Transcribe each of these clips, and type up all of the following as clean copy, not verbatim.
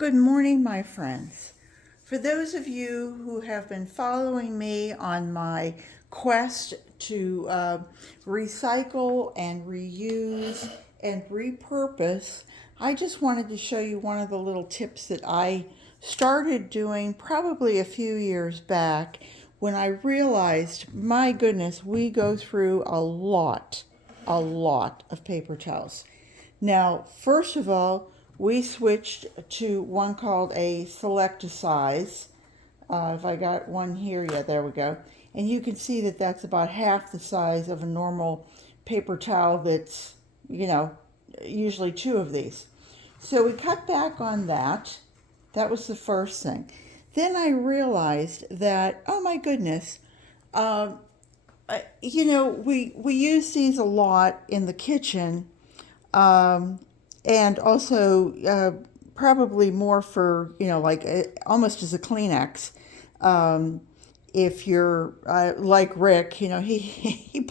Good morning, my friends. For those of you who have been following me on my quest to recycle and reuse and repurpose, I just wanted to show you one of the little tips that I started doing probably a few years back when I realized, my goodness, we go through a lot of paper towels. Now, first of all, we switched to one called a select size. If I got one here, yeah, there we go. And you can see that that's about half the size of a normal paper towel that's, usually two of these. So we cut back on that. That was the first thing. Then I realized that, oh my goodness, uh, we use these a lot in the kitchen, um, and also probably more for like almost as a Kleenex. Um, if you're like Rick, he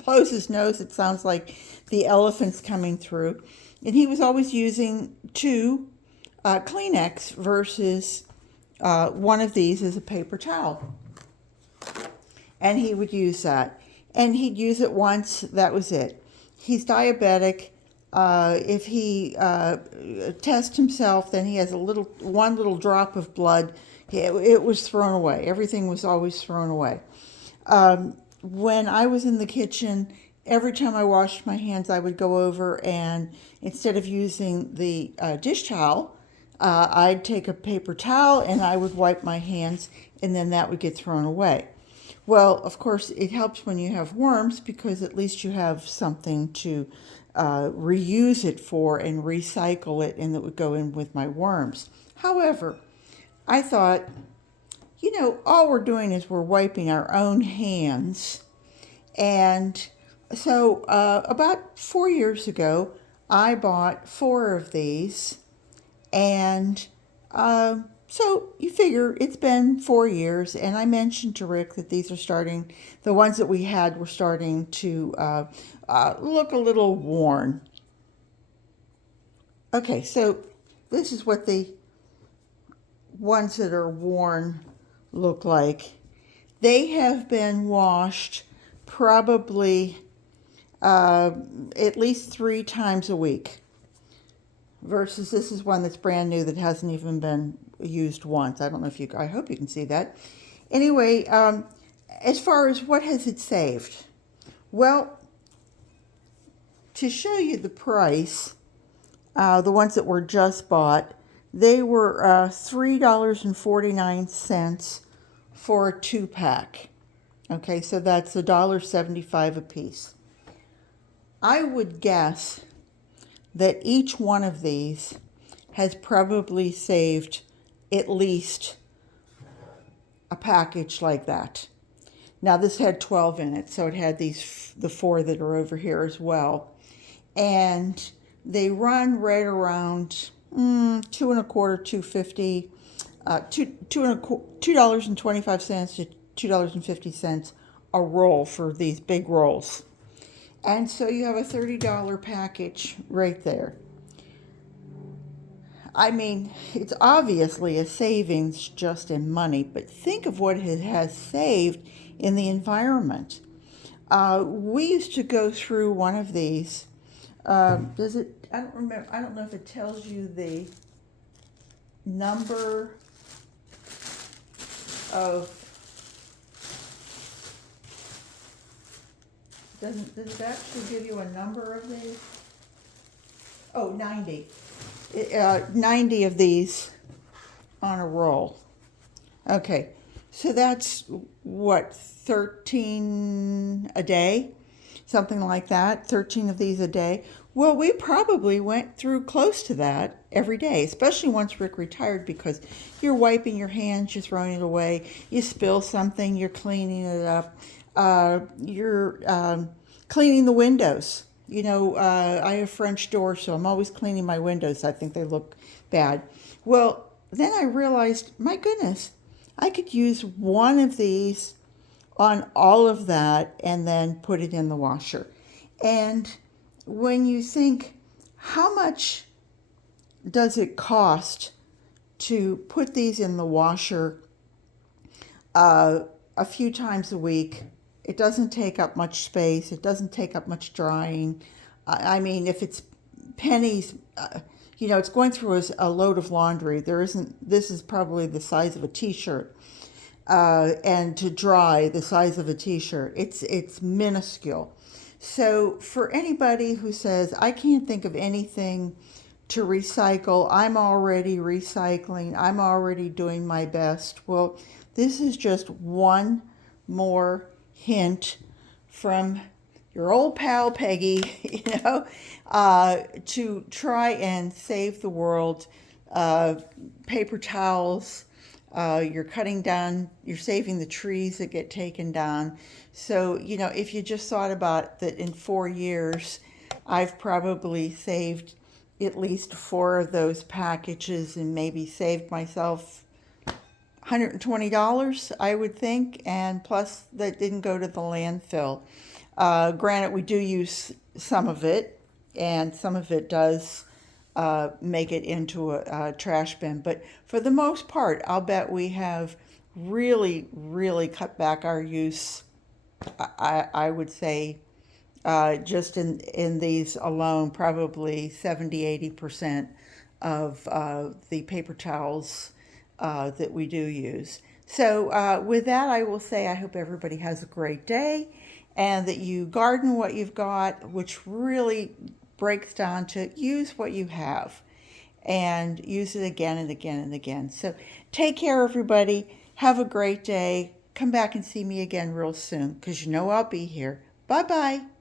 blows his nose. It sounds like the elephant's coming through, and he was always using two Kleenex versus one of these as a paper towel, and he would use that, and he'd use it once. That was it. He's diabetic. If he tests himself, then he has one little drop of blood. It was thrown away. Everything was always thrown away. When I was in the kitchen, every time I washed my hands, I would go over and instead of using the dish towel, I'd take a paper towel and I would wipe my hands, and then that would get thrown away. Well, of course, it helps when you have worms because at least you have something to reuse it for and recycle it, and that would go in with my worms. However, I thought, all we're doing is we're wiping our own hands. And so about 4 years ago, I bought four of these, and so you figure it's been 4 years, and I mentioned to Rick that the ones that we had were starting to look a little worn. Okay, so this is what the ones that are worn look like. They have been washed probably at least 3 times a week, versus this is one that's brand new that hasn't even been used once. I don't know I hope you can see that. Anyway, as far as what has it saved? Well, to show you the price, the ones that were just bought, they were $3.49 for a 2-pack. Okay, so that's $1.75 a piece. I would guess that each one of these has probably saved at least a package like that. Now this had 12 in it, so it had the four that are over here as well. And they run right around $2.25, $2.50, $2.25 to $2.50 a roll for these big rolls. And so you have a $30 package right there. I mean, it's obviously a savings just in money, but think of what it has saved in the environment. We used to go through one of these. Does it? I don't remember. I don't know if it tells you the number of. Does it actually give you a number of these? Oh, 90. 90 of these on a roll. Okay, so that's what, 13 a day? Something like that, 13 of these a day. Well, we probably went through close to that every day, especially once Rick retired, because you're wiping your hands, you're throwing it away, you spill something, you're cleaning it up, you're cleaning the windows. I have French doors, so I'm always cleaning my windows. I think they look bad. Well, then I realized, my goodness, I could use one of these on all of that and then put it in the washer. And when you think, how much does it cost to put these in the washer a few times a week. It doesn't take up much space. It doesn't take up much drying. I mean, if it's pennies, it's going through a load of laundry. This is probably the size of a t-shirt. And to dry the size of a t-shirt, it's minuscule. So for anybody who says, I can't think of anything to recycle, I'm already recycling, I'm already doing my best. Well, this is just one more hint from your old pal Peggy, to try and save the world. Paper towels, you're saving the trees that get taken down. So, if you just thought about that, in 4 years, I've probably saved at least 4 of those packages and maybe saved myself $120, I would think, and plus that didn't go to the landfill. Granted, we do use some of it, and some of it does make it into a trash bin. But for the most part, I'll bet we have really, really cut back our use. I would say just in these alone, probably 70-80% of the paper towels that we do use. So with that, I will say I hope everybody has a great day and that you garden what you've got, which really breaks down to use what you have and use it again and again and again. So take care, everybody. Have a great day. Come back and see me again real soon because I'll be here. Bye-bye.